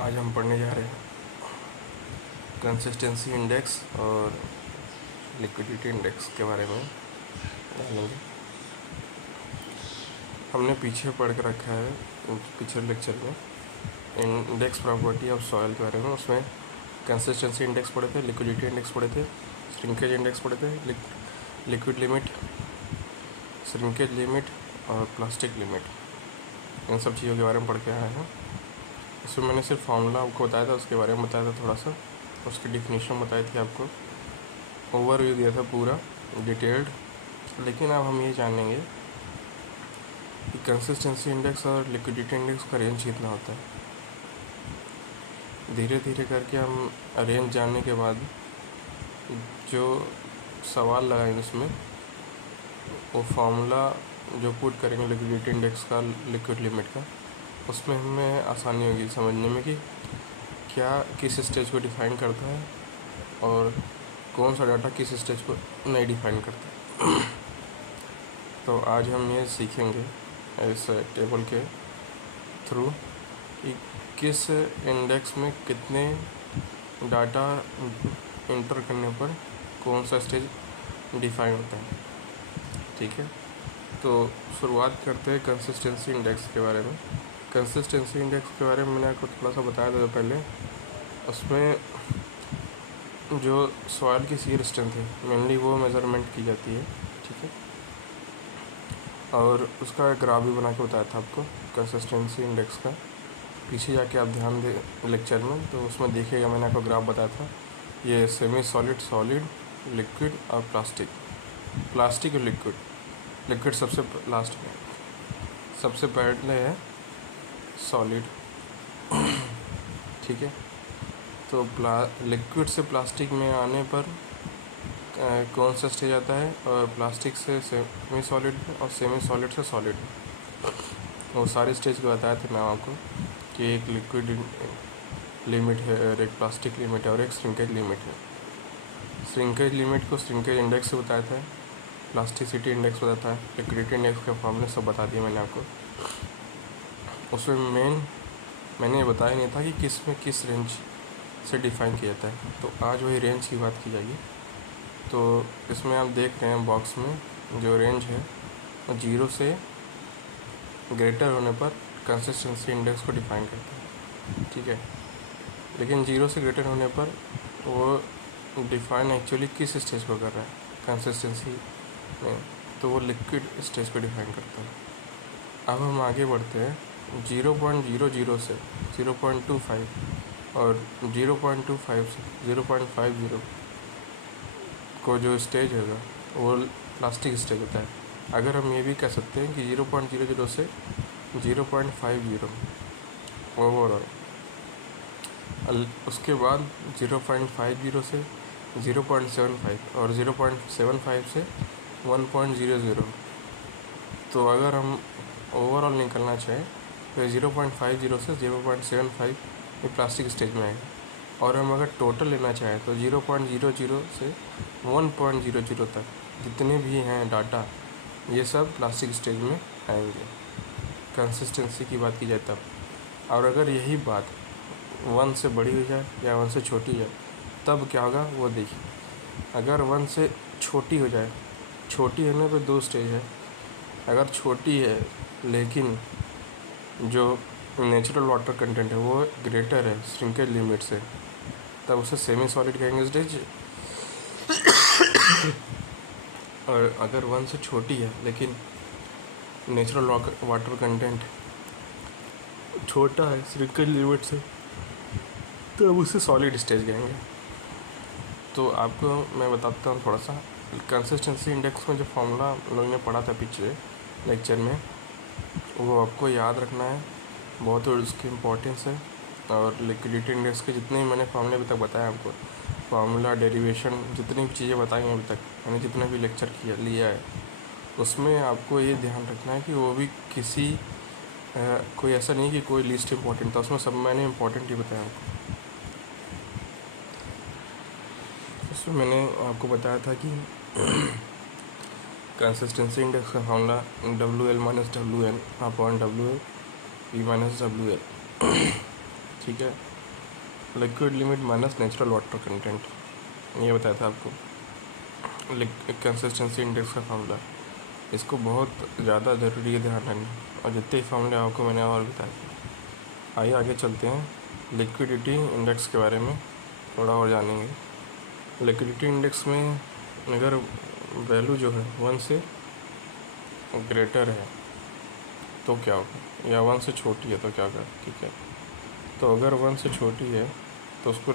आज हम पढ़ने जा रहे हैं कंसिस्टेंसी इंडेक्स और लिक्विडिटी इंडेक्स के बारे में जानेंगे। हमने पीछे पढ़ के रखा है पिछले लेक्चर में इंडेक्स प्रॉपर्टी ऑफ सॉइल के बारे में। उसमें कंसिस्टेंसी इंडेक्स पढ़े थे, लिक्विडिटी इंडेक्स पढ़े थे, श्रिंकेज इंडेक्स पढ़े थे, लिक्विड लिमिट, श्रिंकेज लिमिट और प्लास्टिक लिमिट, इन सब चीज़ों के बारे में पढ़ के आए हैं। इसमें मैंने सिर्फ फार्मूला आपको बताया था, उसके बारे में बताया था थोड़ा सा, उसकी डिफिनीशन बताई थी आपको, ओवरव्यू दिया था पूरा डिटेल्ड। लेकिन अब हम ये जानेंगे कि कंसिस्टेंसी इंडेक्स और लिक्विडिटी इंडेक्स का रेंज कितना होता है। धीरे धीरे करके हम रेंज जानने के बाद जो सवाल लगाएंगे उसमें वो फार्मूला जो पुट करेंगे लिक्विडिटी इंडेक्स का, लिक्विड लिमिट का, उसमें हमें आसानी होगी समझने में कि क्या किस स्टेज को डिफ़ाइन करता है और कौन सा डाटा किस स्टेज को नहीं डिफ़ाइन करता। तो आज हम ये सीखेंगे इस टेबल के थ्रू कि किस इंडेक्स में कितने डाटा इंटर करने पर कौन सा स्टेज डिफ़ाइन होता है। ठीक है, तो शुरुआत करते हैं कंसिस्टेंसी इंडेक्स के बारे में। कंसिस्टेंसी इंडेक्स के बारे में मैंने आपको थोड़ा सा बताया था पहले। उसमें जो सॉइल की सीयर स्ट्रेंथ है मेनली वो मेज़रमेंट की जाती है। ठीक है, और उसका ग्राफ भी बना के बताया था आपको कंसिस्टेंसी इंडेक्स का। पीछे जाके आप ध्यान दें लेक्चर में तो उसमें देखिएगा, मैंने आपको ग्राफ बताया था। ये सेमी सॉलिड, सॉलिड, लिक्विड और प्लास्टिक और लिक्विड सबसे लास्ट में, सबसे पहले है सॉलिड। ठीक है, तो लिक्विड से प्लास्टिक में आने पर कौन सा स्टेज आता है, और प्लास्टिक से सेमी सॉलिड और सेमी सॉलिड से सॉलिड, वो सारे स्टेज को बताया था मैं आपको कि एक लिक्विड लिमिट है और एक प्लास्टिक लिमिट है और एक श्रिंकेज लिमिट है। श्रिंकेज लिमिट को श्रिंकेज इंडेक्स से बताया था, प्लास्टिसिटी इंडेक्स बताता है, लिक्विडिटी इंडेक्स के फॉर्मूले सब बता दिए मैंने आपको। उसमें मैंने ये बताया नहीं था कि किस में किस रेंज से डिफ़ाइन किया जाता है। तो आज वही रेंज की बात की जाएगी। तो इसमें आप देख रहे हैं बॉक्स में जो रेंज है वो 0 से ग्रेटर होने पर कंसिस्टेंसी इंडेक्स को डिफ़ाइन करता है। ठीक है, लेकिन 0 से ग्रेटर होने पर वो डिफ़ाइन एक्चुअली किस स्टेज को कर रहा है कंसिस्टेंसी में, तो वो लिक्विड स्टेज को डिफ़ाइन करता है। अब हम आगे बढ़ते हैं 0.00 से 0.25 और 0.25 से 0.50 को जो स्टेज होगा वो प्लास्टिक स्टेज होता है। अगर हम ये भी कह सकते हैं कि 0.00 से 0.50 ओवरऑल, उसके बाद 0.50 से 0.75 और 0.75 से 1.00। तो अगर हम ओवरऑल निकलना चाहें तो 0.50 से 0.75 ये प्लास्टिक स्टेज में आएगा, और हम अगर टोटल लेना चाहें तो 0.00 से 1.00 तक जितने भी हैं डाटा ये सब प्लास्टिक स्टेज में आएंगे कंसिस्टेंसी की बात की जाए तब। और अगर यही बात 1 से बड़ी हो जाए या 1 से छोटी हो जाए तब क्या होगा वो देखिए। अगर 1 से छोटी हो जाए, छोटी होने पे 2 स्टेज है। अगर छोटी है लेकिन जो नेचुरल वाटर कंटेंट है वो ग्रेटर है श्रिंकेज लिमिट से, तब उसे सेमी सॉलिड कहेंगे स्टेज। और अगर 1 से छोटी है लेकिन नेचुरल वाटर कंटेंट छोटा है श्रिंकेज लिमिट से, तब उसे सॉलिड स्टेज कहेंगे। तो आपको मैं बताता हूँ थोड़ा सा कंसिस्टेंसी इंडेक्स में जो फॉर्मूला लोगों ने पढ़ा था पिछले लेक्चर में, वो आपको याद रखना है, बहुत उसकी इम्पोर्टेंस है। और लिक्विडिटी इंडेक्स के जितने भी मैंने फार्मूले अभी तक बताया आपको, फार्मूला, डेरिवेशन, जितनी भी चीज़ें बताई हैं अभी तक, मैंने जितना भी लेक्चर लिया है, उसमें आपको ये ध्यान रखना है कि वो भी किसी कोई ऐसा नहीं कि कोई लिस्ट इम्पोर्टेंट था, उसमें सब मैंने इम्पोर्टेंट ही बताया आपको। उसमें मैंने आपको बताया था कि कंसिस्टेंसी इंडेक्स का formula WL - WN upon WL P - WL। ठीक है, liquid limit minus natural water content, ये बताया था आपको कंसिस्टेंसी इंडेक्स का फार्मूला। इसको बहुत ज़्यादा ज़रूरी है ध्यान रखना, और जितने फार्मूले आपको मैंने और बताए। आइए आगे चलते हैं लिक्विडिटी इंडेक्स के बारे में थोड़ा और जानेंगे। लिक्विडिटी इंडेक्स में अगर वैल्यू जो है 1 से ग्रेटर है तो क्या होगा, या 1 से छोटी है तो क्या होगा, ठीक है। तो अगर 1 से छोटी है तो उसको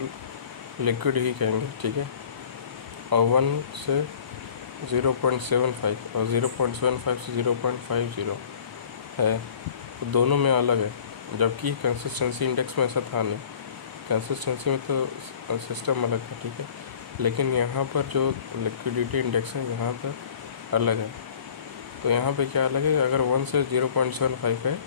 लिक्विड ही कहेंगे, ठीक है। और 1 से 0.75 और 0.75 से 0.50 है, तो दोनों में अलग है, जबकि कंसिस्टेंसी इंडेक्स में ऐसा था नहीं। कंसिस्टेंसी में तो सिस्टम अलग था, ठीक है, लेकिन यहाँ पर जो लिक्विडिटी इंडेक्स है यहाँ पर अलग है। तो यहाँ पे क्या अलग है, अगर 1 से 0.75 है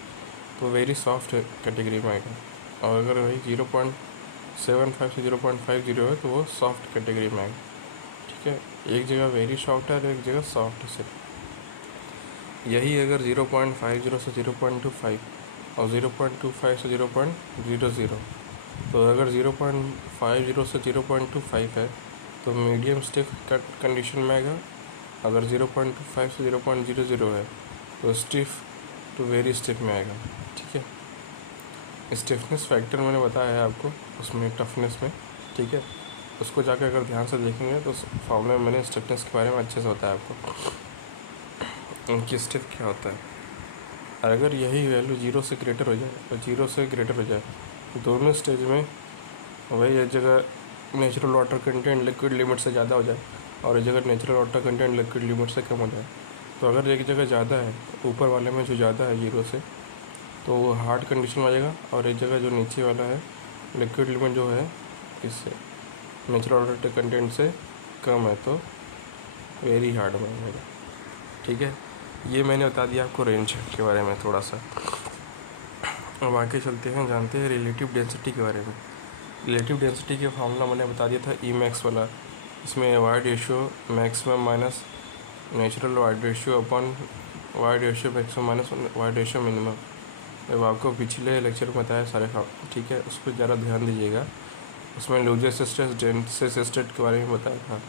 तो वेरी सॉफ्ट कैटेगरी में आएगा, और अगर वही 0.75 से 0.50 है तो वो सॉफ्ट कैटेगरी में आएगा, ठीक है। एक जगह वेरी सॉफ्ट है और एक जगह सॉफ्ट है सिर्फ। यही अगर 0.50 से 0.25 और 0.25 से 0.00, तो अगर 0.50 से 0.25 है तो मीडियम स्टिफ कंडीशन में आएगा। अगर 0.25 से 0.00 है तो स्टिफ टू वेरी स्टिफ में आएगा, ठीक है। स्टिफनेस फैक्टर मैंने बताया है आपको उसमें, टफनेस में, ठीक है। उसको जाकर अगर ध्यान से देखेंगे तो फॉर्मूले में मैंने स्टिफनेस के बारे में अच्छे से बताया आपको, उनकी स्टिफ क्या होता है। और अगर यही वैल्यू 0 से ग्रेटर हो जाए तो 0 से ग्रेटर हो जाए दोनों स्टेज में, वही एक जगह natural water content liquid limit से ज़्यादा हो जाए और एक जगह natural water content liquid limit से कम हो जाए। तो अगर एक जगह ज़्यादा है, ऊपर वाले में जो ज़्यादा है 0 से, तो वो हार्ड कंडीशन में आ जाएगा, और एक जगह जो नीचे वाला है लिक्विड लिमिट जो है इससे नेचुरल वाटर कंटेंट से कम है तो वेरी हार्ड में आएगा, ठीक है। ये मैंने बता दिया आपको रेंज के बारे में थोड़ा सा। अब आगे चलते हैं, जानते हैं रिलेटिव डेंसिटी के बारे में। रिलेटिव डेंसिटी के फार्मूला मैंने बता दिया था ई मैक्स वाला। इसमें void ratio maximum minus natural void ratio upon void ratio maximum minus void ratio minimum. जब आपको पिछले लेक्चर में बताया सारे ठीक है, उस पर ज़रा ध्यान दीजिएगा। उसमें लूजेस्ट स्ट्रेस डेंसेस्ट स्टेट के बारे में बताया था,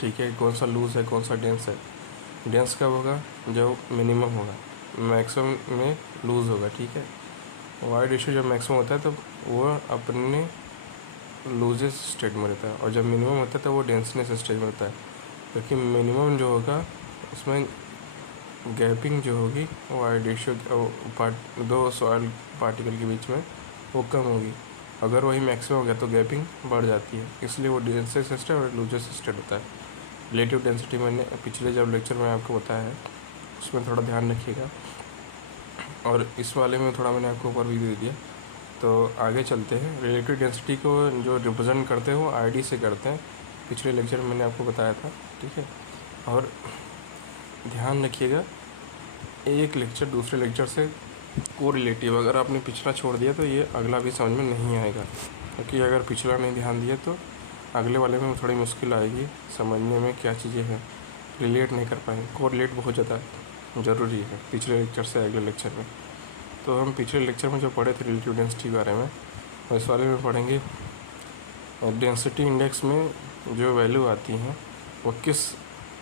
ठीक है, कौन सा लूज है कौन सा डेंस है। डेंस कब होगा, जब मिनिमम होगा, मैक्सिमम में लूज़ होगा, ठीक है। वाइड रेशियो जब मैक्सिमम होता है तब वो अपने लूजेस्ट स्टेट में रहता है, और जब मिनिमम होता है तो वो डेंसनेस स्टेट में रहता है। क्योंकि मिनिमम जो होगा उसमें गैपिंग जो होगी वाइड रेशियो दो सॉइल पार्टिकल के बीच में वो कम होगी। अगर वही मैक्सिमम हो गया तो गैपिंग बढ़ जाती है, इसलिए वो डेंसेस्ट स्टेट और लूजेस्ट स्टेट होता है। रिलेटिव डेंसिटी मैंने पिछले जब लेक्चर में आपको बताया है, उसमें थोड़ा ध्यान रखिएगा, और इस वाले में थोड़ा मैंने आपको ऊपर भी दे दिया। तो आगे चलते हैं। रिलेटिव डेंसिटी को जो रिप्रेजेंट करते हैं वो आईडी से करते हैं, पिछले लेक्चर में मैंने आपको बताया था, ठीक है। और ध्यान रखिएगा, एक लेक्चर दूसरे लेक्चर से को रिलेटिव, अगर आपने पिछला छोड़ दिया तो ये अगला भी समझ में नहीं आएगा, क्योंकि अगर पिछला नहीं ध्यान दिया तो अगले वाले में थोड़ी मुश्किल आएगी समझने में, क्या चीज़ें हैं, रिलेट नहीं कर पाएंगे। कोरिलेट बहुत ज़्यादा ज़रूरी है पिछले लेक्चर से अगले लेक्चर में। तो हम पिछले लेक्चर में जो पढ़े थे रिलेटिव डेंसिटी के बारे में, इस वाले में पढ़ेंगे डेंसिटी इंडेक्स में जो वैल्यू आती हैं वो किस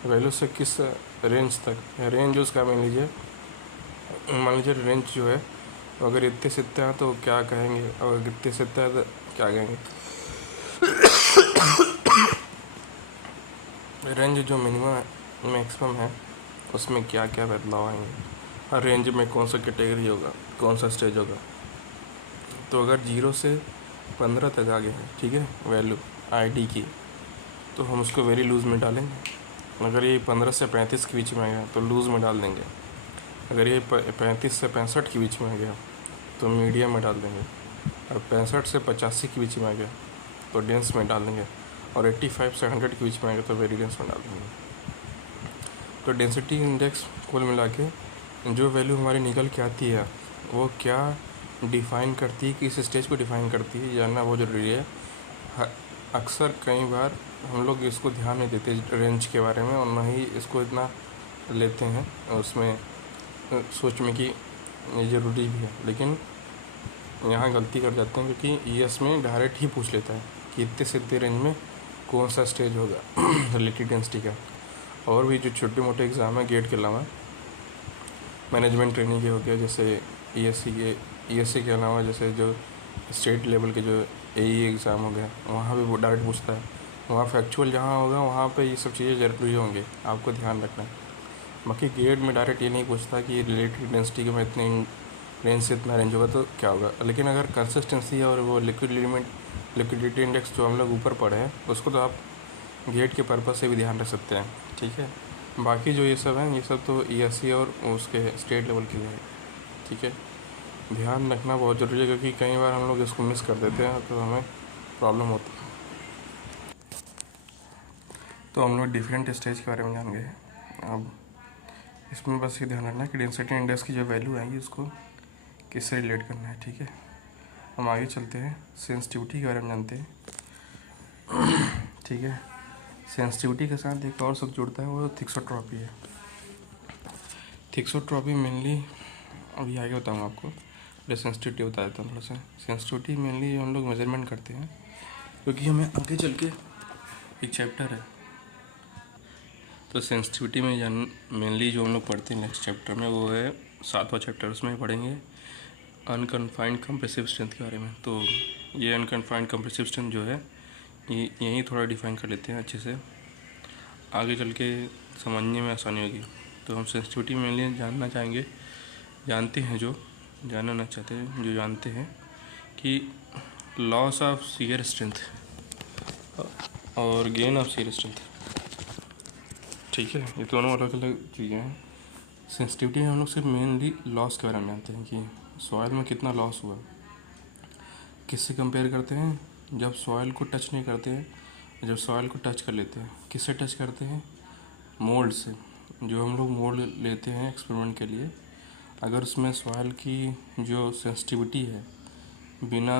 वैल्यू से किस रेंज तक, रेंज उसका मान लीजिए रेंज जो है अगर इतने से इतने हैं तो क्या कहेंगे, अगर इतने से इतने हैं तो क्या कहेंगे। रेंज जो मिनिमम मैक्सिमम है उसमें क्या क्या बदलाव आएंगे, हर रेंज में कौन सा कैटेगरी होगा, कौन सा स्टेज होगा। तो अगर 0 से 15 तक आ गया है, ठीक है, वैल्यू आईडी की, तो हम उसको वेरी लूज़ में डालेंगे। अगर ये 15 से 35 के बीच में आ गया तो लूज़ में डाल देंगे। अगर ये 35 से 65 के बीच में आ गया तो मीडियम में डाल देंगे, और 65 से 85 के बीच में आ गया तो डेंस में डाल देंगे, और 85 से 100 के बीच में आ गया तो वेरी डेंस में डाल देंगे। तो डेंसिटी इंडेक्स कुल मिला के जो वैल्यू हमारी निकल के आती है वो क्या डिफ़ाइन करती है, किस स्टेज को डिफ़ाइन करती है, जानना बहुत ज़रूरी है। अक्सर कई बार हम लोग इसको ध्यान नहीं देते रेंज के बारे में, और ना ही इसको इतना लेते हैं उसमें सोच में कि ये ज़रूरी भी है, लेकिन यहाँ गलती कर जाते हैं क्योंकि ईएस में डायरेक्ट ही पूछ लेता है कि इतने से इतने रेंज में कौन सा स्टेज होगा रिलेटिव डेंसिटी का। और भी जो छोटे मोटे एग्ज़ाम है गेट के अलावा, मैनेजमेंट ट्रेनिंग के हो गया, जैसे ईएससी के अलावा जैसे जो स्टेट लेवल के जो एई एग्ज़ाम हो गया, वहाँ भी वो डायरेक्ट पूछता है। वहाँ फैक्चुअल जहाँ होगा वहाँ पे ये सब चीज़ें ज़रूरी होंगे, आपको ध्यान रखना है। बाकी गेट में डायरेक्ट ये नहीं पूछता कि रिलेटिव डेंसिटी के में इतने रेंज से इतना रेंज होगा तो क्या होगा। लेकिन अगर कंसिस्टेंसी और वो लिक्विडिटी इंडेक्स जो हम लोग ऊपर पढ़े हैं उसको तो आप गेट के पर्पज़ से भी ध्यान रख सकते हैं, ठीक है। बाकी जो ये सब हैं ये सब तो ईएससी और उसके स्टेट लेवल के लिए है, ठीक है। ध्यान रखना बहुत ज़रूरी है क्योंकि कई बार हम लोग इसको मिस कर देते हैं तो हमें प्रॉब्लम होती है। तो हम लोग डिफरेंट स्टेज के बारे में जान गए। अब इसमें बस ये ध्यान रखना कि डेंसिटी इंडेक्स की जो वैल्यू आएगी उसको किससे रिलेट करना है, ठीक है। हम आगे चलते हैं, सेंसिटिविटी के बारे में जानते हैं, ठीक है। सेंसिटिविटी के साथ एक और शब्द जुड़ता है, वो थिक्सोट्रॉपी है। थिक्सोट्रॉपी मेनली अभी आगे बताऊँगा आपको, पहले सेंसिटिविटी बता देता हूँ थोड़ा सा। सेंसिटिविटी मेनली हम लोग मेजरमेंट करते हैं क्योंकि हमें आगे चल के एक चैप्टर है, तो सेंसिटिविटी में मेनली जो हम लोग पढ़ते हैं नेक्स्ट चैप्टर में वो है 7वां चैप्टर, उसमें पढ़ेंगे अनकन्फाइंड कंप्रेसिव स्ट्रेंथ के बारे में। तो ये अनकन्फाइंड कंप्रेसिव स्ट्रेंथ जो है ये यहीं थोड़ा डिफाइन कर लेते हैं अच्छे से, आगे चल के समझने में आसानी होगी। तो हम सेंसिटिविटी मेनली जानते हैं जो जानना ना चाहते हैं, जो जानते हैं कि लॉस ऑफ शियर स्ट्रेंथ और गेन ऑफ शियर स्ट्रेंथ, ठीक है, ये दोनों अलग अलग चीज़ें हैं। सेंसिटिविटी में हम लोग सिर्फ मेनली लॉस के बारे में जानते हैं कि सॉइल में कितना लॉस हुआ। किससे कंपेयर करते हैं, जब सॉइल को टच नहीं करते हैं, जब सॉइल को टच कर लेते हैं। किससे टच करते हैं, मोल्ड से। जो हम लोग मोल्ड लेते हैं एक्सपेरिमेंट के लिए, अगर उसमें सॉइल की जो सेंसिटिविटी है बिना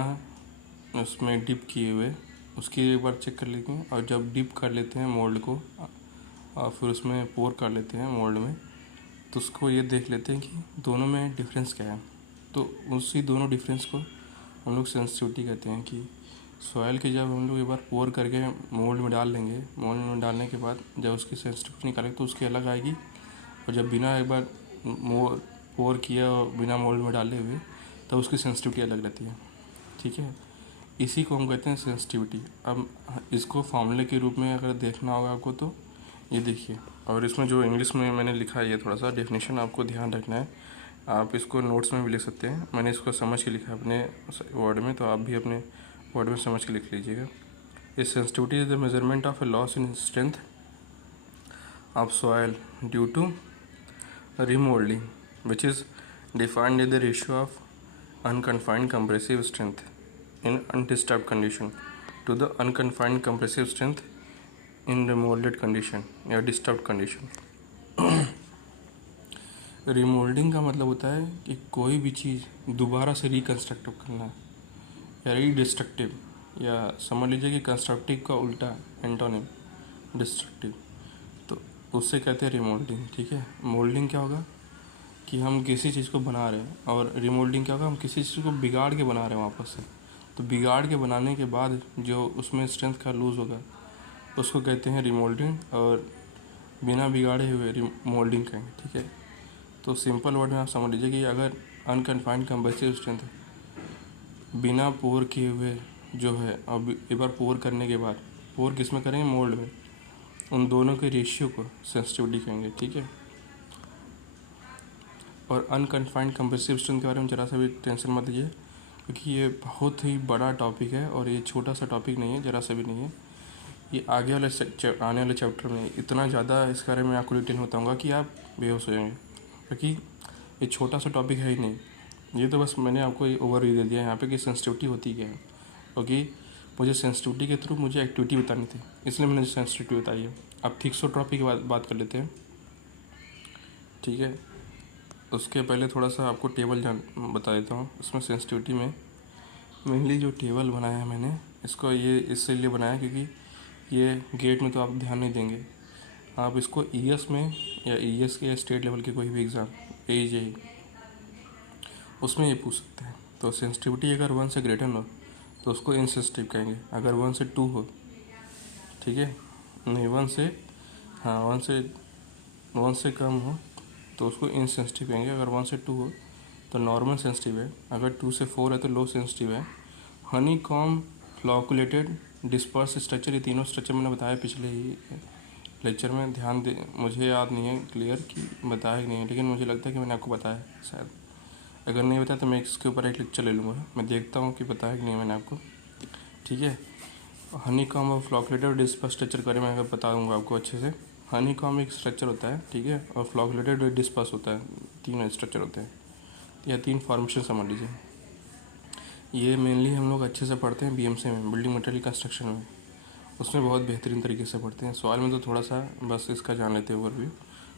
उसमें डिप किए हुए उसकी एक बार चेक कर लेते हैं, और जब डिप कर लेते हैं मोल्ड को और फिर उसमें पोर कर लेते हैं मोल्ड में, तो उसको ये देख लेते हैं कि दोनों में डिफरेंस क्या है। तो उसी दोनों डिफरेंस को हम लोग सेंसिटिविटी कहते हैं कि सॉइल के जब हम लोग एक बार पोर करके मोल्ड में डाल लेंगे, मोल्ड में डालने के बाद जब उसकी सेंसिटिविटी निकालेंगे तो उसकी अलग आएगी, और जब बिना एक बार पोर किया और बिना मोल्ड में डाले हुए तब उसकी सेंसिटिविटी अलग रहती है, ठीक है। इसी को हम कहते हैं सेंसिटिविटी। अब इसको फॉर्मूले के रूप में अगर देखना होगा आपको तो ये देखिए, और इसमें जो इंग्लिश में मैंने लिखा है ये थोड़ा सा डेफिनेशन आपको ध्यान रखना है, आप इसको नोट्स में भी लिख सकते हैं। मैंने इसको समझ के लिखा है अपने वर्ड में, तो आप भी अपने वर्ड में समझ के लिख लीजिएगा। ये sensitivity is the measurement of a loss in strength of soil due to remolding, which is defined as the ratio of unconfined compressive strength in undisturbed condition to the unconfined compressive strength in remolded condition या disturbed condition। Remoulding का मतलब होता है कि कोई भी चीज़ दोबारा से रिकन्स्ट्रक्टिव करना या रीडिस्ट्रक्टिव, या समझ लीजिए कि कंस्ट्रक्टिव का उल्टा एंटोनिम डिस्ट्रक्टिव, तो उससे कहते हैं रिमोल्डिंग, ठीक है। मोल्डिंग क्या होगा कि हम किसी चीज़ को बना रहे हैं, और रिमोल्डिंग क्या होगा हम किसी चीज़ को बिगाड़ के बना रहे हैं वापस से। तो बिगाड़ के बनाने के बाद जो उसमें स्ट्रेंथ का लूज़ होगा उसको कहते हैं रिमोल्डिंग, और बिना बिगाड़े हुए मोल्डिंग कहेंगे, ठीक है। तो सिंपल वर्ड में आप समझ लीजिए कि अगर अनकन्फाइंड कंप्रेसिव स्ट्रेंथ बिना पोर किए हुए जो है, अब एक बार पोर करने के बाद, पोर किस में करेंगे, मोल्ड में, उन दोनों के रेशियो को सेंसिटिविटी कहेंगे, ठीक है। और अनकन्फाइंड कंप्रेसिव स्ट्रेंथ के बारे में ज़रा सा भी टेंशन मत लीजिए क्योंकि ये बहुत ही बड़ा टॉपिक है, और ये छोटा सा टॉपिक नहीं है, ज़रा सा भी नहीं है। ये आगे आने वाले चैप्टर में इतना ज़्यादा इस बारे में आपको डिटेल बताऊँगा कि आप बेहोश हो जाएंगे, क्योंकि ये छोटा सा टॉपिक है ही नहीं। ये तो बस मैंने आपको ये ओवरव्यू दे दिया यहाँ पे कि सेंसिटिविटी होती क्या है, क्योंकि मुझे सेंसिटिविटी के थ्रू मुझे एक्टिविटी बतानी थी, इसलिए मैंने सेंसिटिविटी बताई है। अब थिक्सोट्रॉपी की बात कर लेते हैं, ठीक है। उसके पहले थोड़ा सा आपको टेबल बता देता हूँ। इसमें सेंसिटिविटी में मेनली जो टेबल बनाया है मैंने, इसको ये इसलिए बनाया क्योंकि ये गेट में तो आप ध्यान नहीं देंगे, आप इसको ईएस में या ईएस के या स्टेट लेवल के कोई भी एग्ज़ाम एजे उसमें ये पूछ सकते हैं। तो सेंसिटिविटी अगर 1 से ग्रेटर हो तो उसको इनसेंसिटिव कहेंगे। अगर 1 से 2 हो, ठीक है, नहीं 1 से, हाँ 1 से कम हो तो उसको इनसेंसिटिव कहेंगे। अगर 1 से 2 हो तो नॉर्मल सेंसिटिव है। अगर 2 से 4 है तो लो सेंसिटिव है। Honey com, flocculated, disperse structure, ये तीनों स्ट्रक्चर मैंने बताया पिछले ही लेक्चर में। ध्यान दे, मुझे याद नहीं है क्लियर कि बताया कि नहीं है, लेकिन मुझे लगता है कि मैंने आपको बताया शायद। अगर नहीं बताया तो मैं इसके ऊपर एक लेक्चर ले लूँगा, मैं देखता हूँ कि बताया कि नहीं मैंने आपको, ठीक है। हनी कॉम और फ्लॉकुलेटेड और डिस्पर्स स्ट्रक्चर के बारे में अगर बताऊँगा आपको अच्छे से। हनी कॉम एक स्ट्रक्चर होता है, ठीक है, और फ्लॉकुलेटेड और डिस्पर्स होता है, तीन स्ट्रक्चर होते हैं या तीन फॉर्मेशन समझ लीजिए। ये मेनली हम लोग अच्छे से पढ़ते हैं बीएमसी में, बिल्डिंग मटेरियल कंस्ट्रक्शन में, उसमें बहुत बेहतरीन तरीके से पढ़ते हैं। सवाल में तो थोड़ा सा बस इसका जान लेते हैं ओवरव्यू,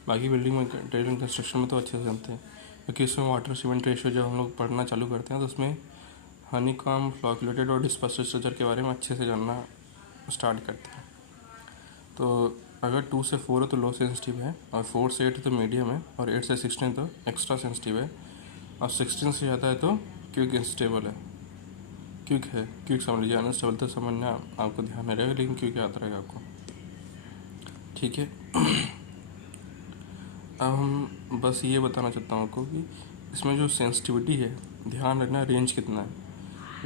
बाकी बिल्डिंग मटेरियल कंस्ट्रक्शन में तो अच्छे से जानते हैं, क्योंकि उसमें वाटर सीमेंट रेशियो जब हम लोग पढ़ना चालू करते हैं तो उसमें हनी कॉम, फ्लॉकुलेटेड और डिस्पर्स स्ट्रक्चर के बारे में अच्छे से जानना स्टार्ट करते हैं। तो अगर 2 से 4 है तो लो सेंसिटिव है, और 4 से 8 तो मीडियम है, और 8 से 16 तो एक्स्ट्रा सेंसिटिव है, और 16 से ज़्यादा है तो क्विक इंस्टेबल है। क्विक है, क्विक समझ लीजिए, अनस्टेबल तो समझना आपको ध्यान नहीं रहेगा, लेकिन क्विक याद रहेगा आपको, ठीक है। अब हम बस ये बताना चाहता हूँ आपको कि इसमें जो सेंसिटिविटी है, ध्यान रखना रेंज कितना है।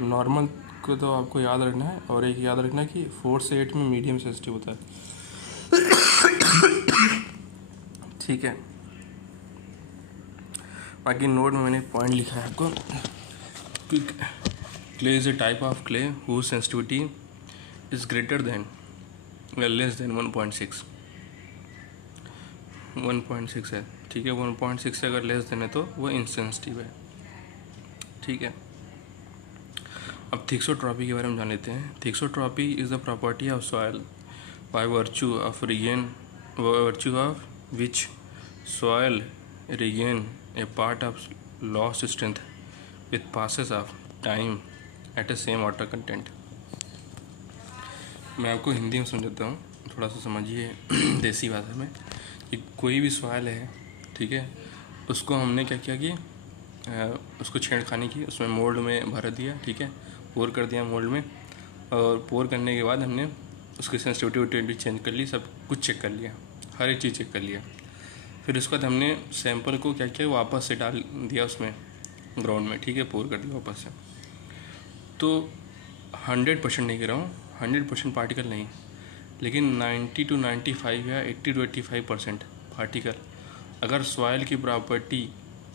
नॉर्मल को तो आपको याद रखना है, और एक याद रखना है कि 4 से 8 में मीडियम सेंसिटिव होता है, ठीक है। बाकी नोट में मैंने पॉइंट लिखा है आपको। Quick clay is a type of clay whose sensitivity is greater than या लेस देन 1.6 है, ठीक है। 1.6 से अगर लेस देन है तो वो इनसेंसिटिव है, ठीक है। अब थिक्सोट्रॉपी के बारे में जान लेते हैं। Thixotropy is the property of soil by virtue of which soil regain a part of lost strength with passes of time at a same water content. मैं आपको हिंदी में समझाता हूँ, थोड़ा सा समझिए देसी भाषा में, कि कोई भी सॉइल है, ठीक है, उसको हमने क्या किया कि उसको छेड़खानी की, उसमें मोल्ड में भर दिया, ठीक है, पोर कर दिया मोल्ड में, और पोर करने के बाद हमने उसकी सेंसिटिविटी चेंज कर ली, सब कुछ चेक कर लिया, हर एक चीज़ चेक कर लिया। फिर उसके बाद हमने सैंपल को क्या किया, वापस से डाल दिया उसमें ग्राउंड में, ठीक है, पोर कर दिया वापस से। तो 100% नहीं कह रहा हूँ, 100% पार्टिकल नहीं, लेकिन 90 to 95 या 80 to 85% पार्टिकल अगर सॉइल की प्रॉपर्टी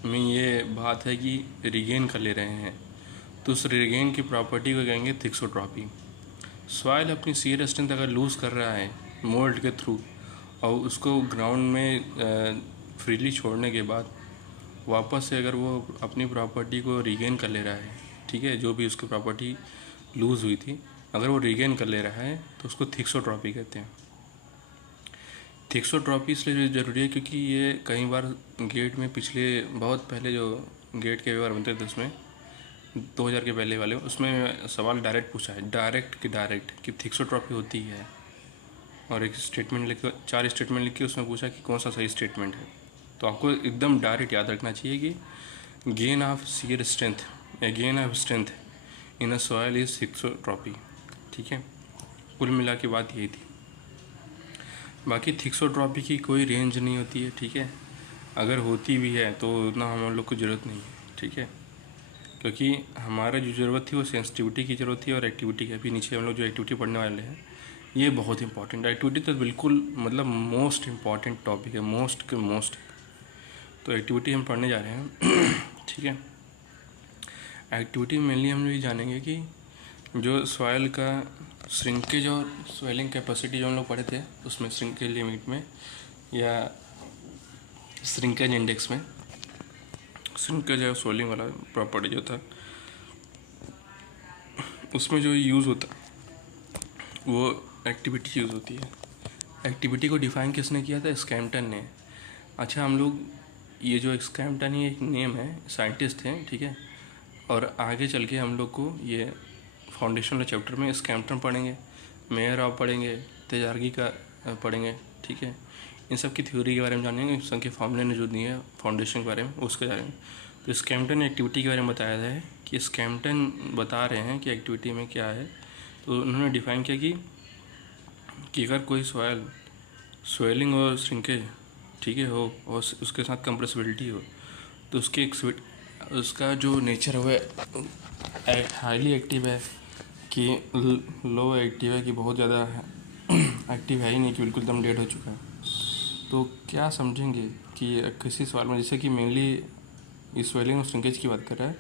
में ये बात है कि रिगेन कर ले रहे हैं, तो उस रिगेन की प्रॉपर्टी को कहेंगे थिक्सोट्रॉपी। सॉइल अपनी शियर स्ट्रेंथ अगर लूज़ कर रहा है मोल्ड के थ्रू, और उसको ग्राउंड में फ्रीली छोड़ने के बाद वापस से अगर वो अपनी प्रॉपर्टी को रिगेन कर ले रहा है, ठीक है, जो भी उसकी प्रॉपर्टी लूज़ हुई थी, अगर वो रिगेन कर ले रहा है तो उसको थिक्सोट्रॉपी कहते हैं। थिक्सोट्रॉपी इसलिए ज़रूरी है क्योंकि ये कई बार गेट में पिछले बहुत पहले जो गेट के पेपर बनते थे उसमें 2000 के पहले वाले, उसमें सवाल डायरेक्ट पूछा है, डायरेक्ट कि थिक्सोट्रॉपी होती है, और एक स्टेटमेंट लिख, 4 स्टेटमेंट लिख के उसमें पूछा कि कौन सा सही स्टेटमेंट है। तो आपको एकदम डायरेक्ट याद रखना चाहिए कि गेन ऑफ शियर स्ट्रेंथ या gain of strength in a soil is thixotropy, ठीक है। कुल मिला के बात यही थी। बाकी थिक्सोट्रॉपी की कोई रेंज नहीं होती है, ठीक है, अगर होती भी है तो उतना हम लोग को ज़रूरत नहीं है, ठीक है, क्योंकि हमारा जो ज़रूरत थी वो सेंसिटिविटी की ज़रूरत थी और एक्टिविटी की। अभी नीचे हम लोग जो एक्टिविटी पढ़ने वाले हैं ये बहुत इंपॉर्टेंट एक्टिविटी, तो बिल्कुल मतलब मोस्ट इम्पॉर्टेंट टॉपिक है, मोस्ट। तो एक्टिविटी हम पढ़ने जा रहे हैं ठीक है। एक्टिविटी में मेनली हम लोग ये जानेंगे कि जो सॉइल का श्रिंकेज और स्वेलिंग कैपेसिटी जो हम लोग पढ़े थे उसमें, श्रिंकेज लिमिट में या श्रिंकेज इंडेक्स में, श्रिंकेज और स्वेलिंग वाला प्रॉपर्टी जो था उसमें जो यूज़ होता वो एक्टिविटी यूज़ होती है। एक्टिविटी को डिफ़ाइन किसने किया था? स्कैम्पटन ने। अच्छा, हम लोग ये जो स्कैम्पटन ही एक नेम है, साइंटिस्ट हैं, ठीक है, और आगे चल के हम लोग को ये फाउंडेशन चैप्टर में स्कैम्पटन पढ़ेंगे, मेयर ऑफ पढ़ेंगे, तेजारगी का पढ़ेंगे, ठीक है, इन सब की थ्योरी के बारे में जानेंगे, इन सब के फॉर्मूले ने जो दिए हैं फाउंडेशन के बारे में उसके जानेंगे। तो स्कैम्पटन एक्टिविटी के बारे में बताया है कि स्कैम्पटन बता रहे हैं कि एक्टिविटी में क्या है। तो उन्होंने डिफ़ाइन किया कि अगर कोई स्वेलिंग और श्रिंकेज ठीक है हो और उसके साथ कंप्रेसिबिलिटी हो तो उसका जो नेचर है वह हाईली एक्टिव है कि लो एक्टिव है कि बहुत ज़्यादा एक्टिव है ही नहीं कि बिल्कुल एकदम डेड हो चुका है। तो क्या समझेंगे कि किसी सवाल में जैसे कि मेनली स्वेलिंग और श्रिंकेज की बात कर रहा है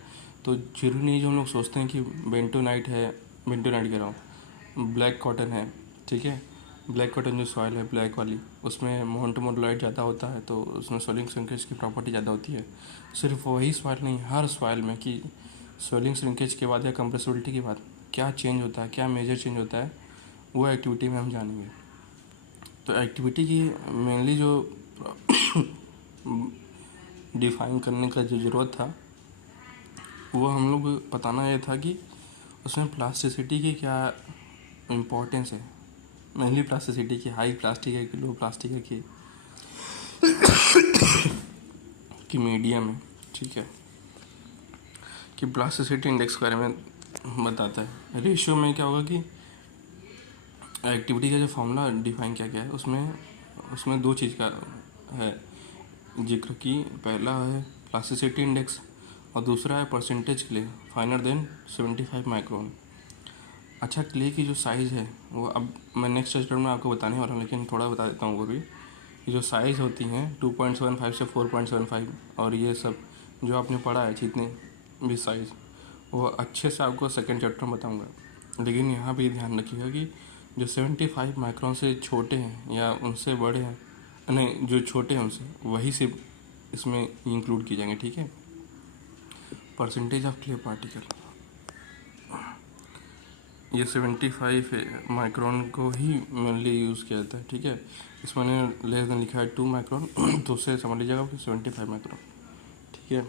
तो जरूरी नहीं जो हम लोग सोचते हैं कि बेंटोनाइट कह रहा हूँ, ब्लैक कॉटन है, ठीक है। ब्लैक कॉटन जो सॉइल है ब्लैक वाली उसमें मोंटमोडोलाइट ज़्यादा होता है तो उसमें स्वेलिंग श्रिंकेज की प्रॉपर्टी ज़्यादा होती है। सिर्फ वही सॉइल नहीं, हर सॉइल में कि स्वेलिंग श्रिंकेज के बाद या कंप्रेसिबिलिटी के बाद क्या चेंज होता है, क्या मेजर चेंज होता है, वो एक्टिविटी में हम जानेंगे। तो एक्टिविटी की मेनली जो डिफ़ाइन करने का जो ज़रूरत था वो हम लोग बताना ये था कि उसमें प्लास्टिसिटी की क्या इम्पोर्टेंस है। मेनली प्लास्टिसिटी की, हाई प्लास्टिक है कि लो प्लास्टिक है कि मीडियम है, ठीक है। कि प्लास्टिसिटी इंडेक्स के बारे में बताता है। रेशियो में क्या होगा कि एक्टिविटी का जो फॉर्मूला डिफाइन किया गया है उसमें दो चीज़ का है जिक्र की। पहला है प्लास्टिसिटी इंडेक्स और दूसरा है percentage clay finer than 75 micron. अच्छा, क्ले की जो साइज़ है वो अब मैं नेक्स्ट चैप्टर में आपको बताने वाला हूँ, लेकिन थोड़ा बता देता हूँ वो भी। ये जो साइज़ होती हैं 2.75 से 4.75 और ये सब जो आपने पढ़ा है जितने भी साइज़ वो अच्छे से आपको सेकेंड चैप्टर में बताऊँगा। लेकिन यहाँ भी ध्यान रखिएगा कि जो 75 माइक्रोन से छोटे हैं या उनसे बड़े हैं, नहीं जो छोटे हैं उनसे, वही से इसमें इंक्लूड किए जाएंगे, ठीक है। परसेंटेज ऑफ क्ले पार्टिकल ये 75 माइक्रोन को ही मेनली यूज़ किया जाता है, ठीक है। इसमें लेस देन लिखा है 2 माइक्रोन तो उससे समझ लीजिएगा कि 75 माइक्रोन, ठीक है।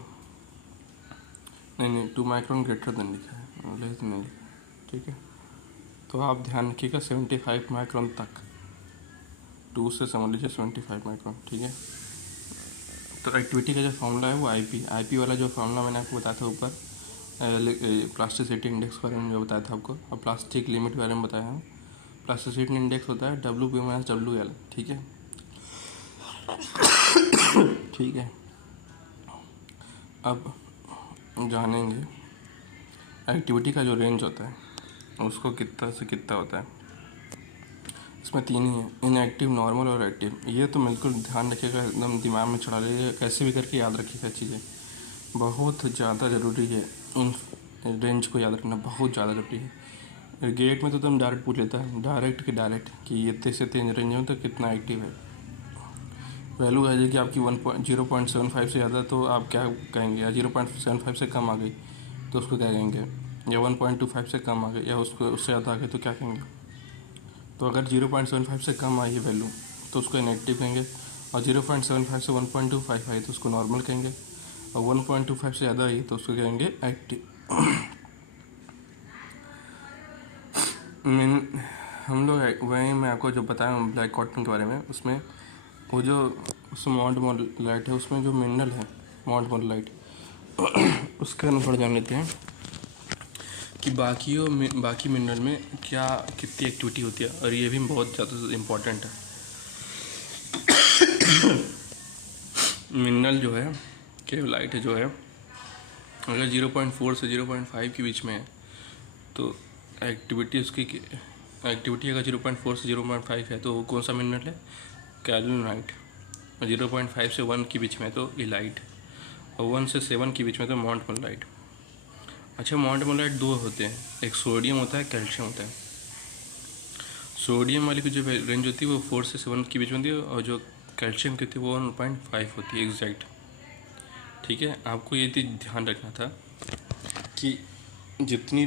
नहीं 2 माइक्रोन ग्रेटर देन लिखा है, लेस देन नहीं लिखा है, ठीक है। तो आप ध्यान रखिएगा 75 माइक्रोन तक, 2 से समझ लीजिए 75 माइक्रोन, ठीक है। तो एक्टिविटी का जो फॉर्मूला है वो आईपी वाला जो फॉर्मूला मैंने आपको बताया था ऊपर, प्लास्टिसिटी इंडेक्स के बारे में जो बताया था आपको, और प्लास्टिक लिमिट के बारे में बताया है। प्लास्टिसिटी इंडेक्स होता है WP-WL, ठीक है। ठीक है, अब जानेंगे एक्टिविटी का जो रेंज होता है उसको कितना से कितना होता है। इसमें 3 ही है, इनएक्टिव, नॉर्मल और एक्टिव। ये तो बिल्कुल ध्यान रखिएगा, एकदम दिमाग में चढ़ा लीजिएगा, कैसे भी करके याद रखिएगा चीज़ें, बहुत ज़्यादा ज़रूरी है। इन रेंज को याद रखना बहुत ज़्यादा ज़रूरी है। गेट में तो तुम डायरेक्ट पूछ लेता है, डायरेक्ट कि ये से 3 रेंज हो तो कितना एक्टिव है। वैल्यू आ जाएगी आपकी 0.75 से ज़्यादा तो आप क्या कहेंगे, या 0.75 से कम आ गई तो उसको क्या कहेंगे, या 1.25 से कम आ गई या उससे ज़्यादा आ गई तो क्या कहेंगे। तो अगर 0.75 से कम आई है वैल्यू तो उसको इनएक्टिव कहेंगे, और 0.75 से 1.25 आई तो उसको नॉर्मल कहेंगे, और 1.25 से ज़्यादा आई तो उसको कहेंगे एक्टिव। हम लोग वहीं मैं आपको जो बताया ब्लैक कॉटन के बारे में, उसमें वो जो मोंटमोडोलाइट है उसमें जो मिनरल है मोंटमोडोलाइट उसका हम थोड़ा जान लेते हैं कि बाकी मिनरल में क्या कितनी एक्टिविटी होती है, और ये भी बहुत ज़्यादा इम्पोर्टेंट है। मिनरल जो है केवलाइट जो है अगर 0.4 से 0.5 के बीच में है तो एक्टिविटी अगर 0.4 से 0.5 है तो वो कौन सा मिनरल है, कैल्विनाइट। और 0.5 से 1 के बीच में तो इलाइट, और 1 से 7 के बीच में तो मोंटमोडोलाइट। अच्छा, मोंटमोडोलाइट दो होते हैं, एक सोडियम होता है, कैल्शियम होता है। सोडियम वाली की जो रेंज होती है वो 4 से 7 के बीच में होती है, और जो कैल्शियम की होती है वो 1.5 होती है एग्जैक्ट, ठीक है। आपको ये ध्यान रखना था कि जितनी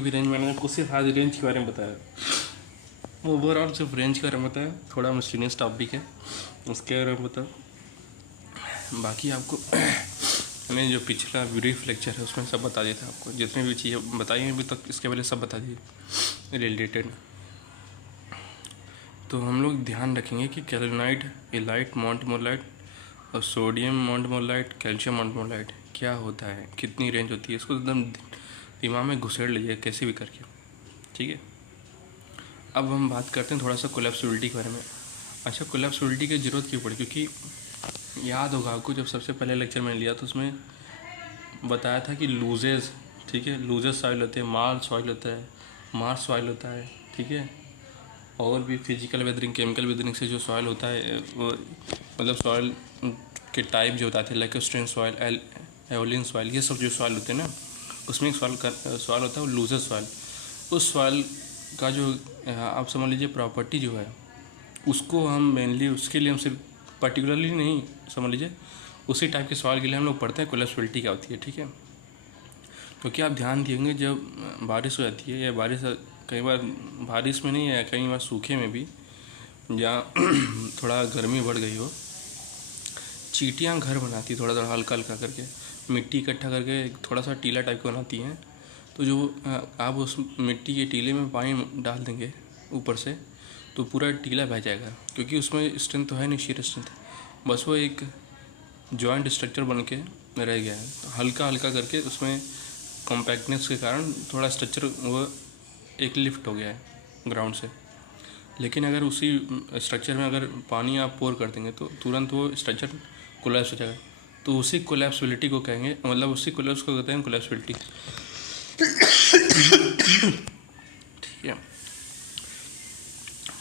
भी रेंज मैंने आपको सिर्फ आज रेंज के बारे में बताया, ओवरऑल सिर्फ रेंज के बारे में बताया, थोड़ा मिसलिनियस टॉपिक है उसके बारे में बताया। बाकी आपको मैंने जो पिछला ब्रीफ लेक्चर है उसमें सब बता दिया था आपको, जितनी भी चीज़ें बताई हैं अभी तक इसके पहले सब बता दिए रिलेटेड। तो हम लोग ध्यान रखेंगे कि कैल्विनाइट, इलाइट, मोंटमोडोलाइट और सोडियम मोनोमोलाइट, कैल्शियम मोनोमोलाइट क्या होता है, कितनी रेंज होती है, इसको एकदम दिमाग में घुसेड़ लीजिए कैसे भी करके, ठीक है। अब हम बात करते हैं थोड़ा सा कोलैप्सिबिलिटी के बारे में। अच्छा, कोलैप्सिबिलिटी की ज़रूरत क्यों पड़ी, क्योंकि याद होगा आपको जब सबसे पहले लेक्चर मैंने लिया तो उसमें बताया था कि लूजेस, ठीक है, लूजेस सॉइल होते हैं, मार्स सॉइल होता है, मार्स सॉइल होता है, ठीक है। और भी फिजिकल वेदरिंग, केमिकल वेदरिंग से जो सॉइल होता है वो मतलब सॉइल के टाइप जो बताते हैं, लाइकोस्ट्रेन सॉइल, एओलियन सॉइल, ये सब जो सॉइल होते हैं ना, उसमें एक सॉइल होता है वो लूजर सॉइल। उस सॉइल का जो आप समझ लीजिए प्रॉपर्टी जो है, उसको हम मेनली उसके लिए हम सिर्फ पर्टिकुलरली नहीं समझ लीजिए, उसी टाइप के सॉइल के लिए हम लोग पढ़ते हैं कोलैप्सिबिलिटी क्या होती है, ठीक है। क्योंकि आप ध्यान देंगे जब बारिश हो जाती है, या बारिश कई बार बारिश में नहीं है, कई बार सूखे में भी, जहाँ थोड़ा गर्मी बढ़ गई हो, चींटियाँ घर बनाती है थोड़ा थोड़ा हल्का हल्का करके, मिट्टी इकट्ठा करके थोड़ा सा टीला टाइप का बनाती हैं। तो जो आप उस मिट्टी के टीले में पानी डाल देंगे ऊपर से, तो पूरा टीला बह जाएगा, क्योंकि उसमें स्ट्रेंथ तो है नहीं, शीयर स्ट्रेंथ, बस वो एक जॉइंट स्ट्रक्चर बन के रह गया है। तो हल्का हल्का करके उसमें कॉम्पैक्टनेस के कारण थोड़ा स्ट्रक्चर वो एक लिफ्ट हो गया है ग्राउंड से। लेकिन अगर उसी स्ट्रक्चर में अगर पानी आप पोर कर देंगे तो तुरंत वो स्ट्रक्चर कोलैप्स हो जाएगा। तो उसी कोलैप्सिबिलिटी को कहेंगे, मतलब उसी कोलैप्स को कहते हैं कोलैप्सिबिलिटी, ठीक है।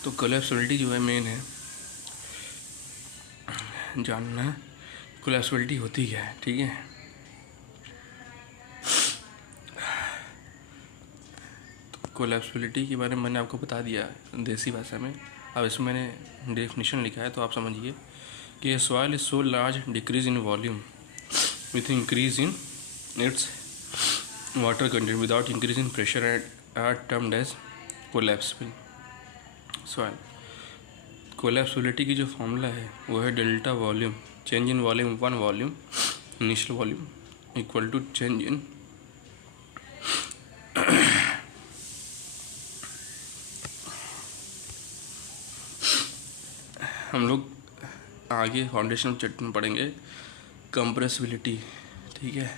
तो कोलैप्सिबिलिटी जो है मेन है जानना, कोलैप्सिबिलिटी होती क्या है, ठीक है। तो कोलैप्सिबिलिटी के बारे में मैंने आपको बता दिया देसी भाषा में। अब इसमें मैंने डेफिनेशन लिखा है तो आप समझिए कि soil is so large decrease in volume with increase in its water content without increase in pressure and are termed as collapsible soil. Collapsibility की जो फॉर्मूला है वो है delta volume, change in volume one volume initial volume equal to change in हम लोग आगे foundation chapter में पढ़ेंगे कंप्रेसिबिलिटी, ठीक है।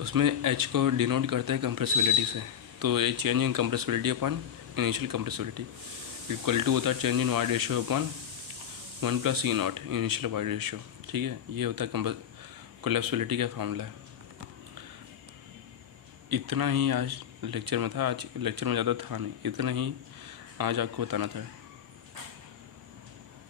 उसमें एच को डिनोट करता है कंप्रेसिबिलिटी से, तो ये चेंज इन कंप्रेसिबिलिटी अपन इनिशियल कंप्रेसिबिलिटी इक्वल टू होता है चेंज इन वाइड रेशियो अपन 1+E0 इनिशियल वाइड रेशियो, ठीक है। ये होता है कोलैप्सिबिलिटी का फॉर्मूला है। इतना ही आज लेक्चर में था, आज लेक्चर में ज़्यादा था नहीं, इतना ही आज आपको बताना था।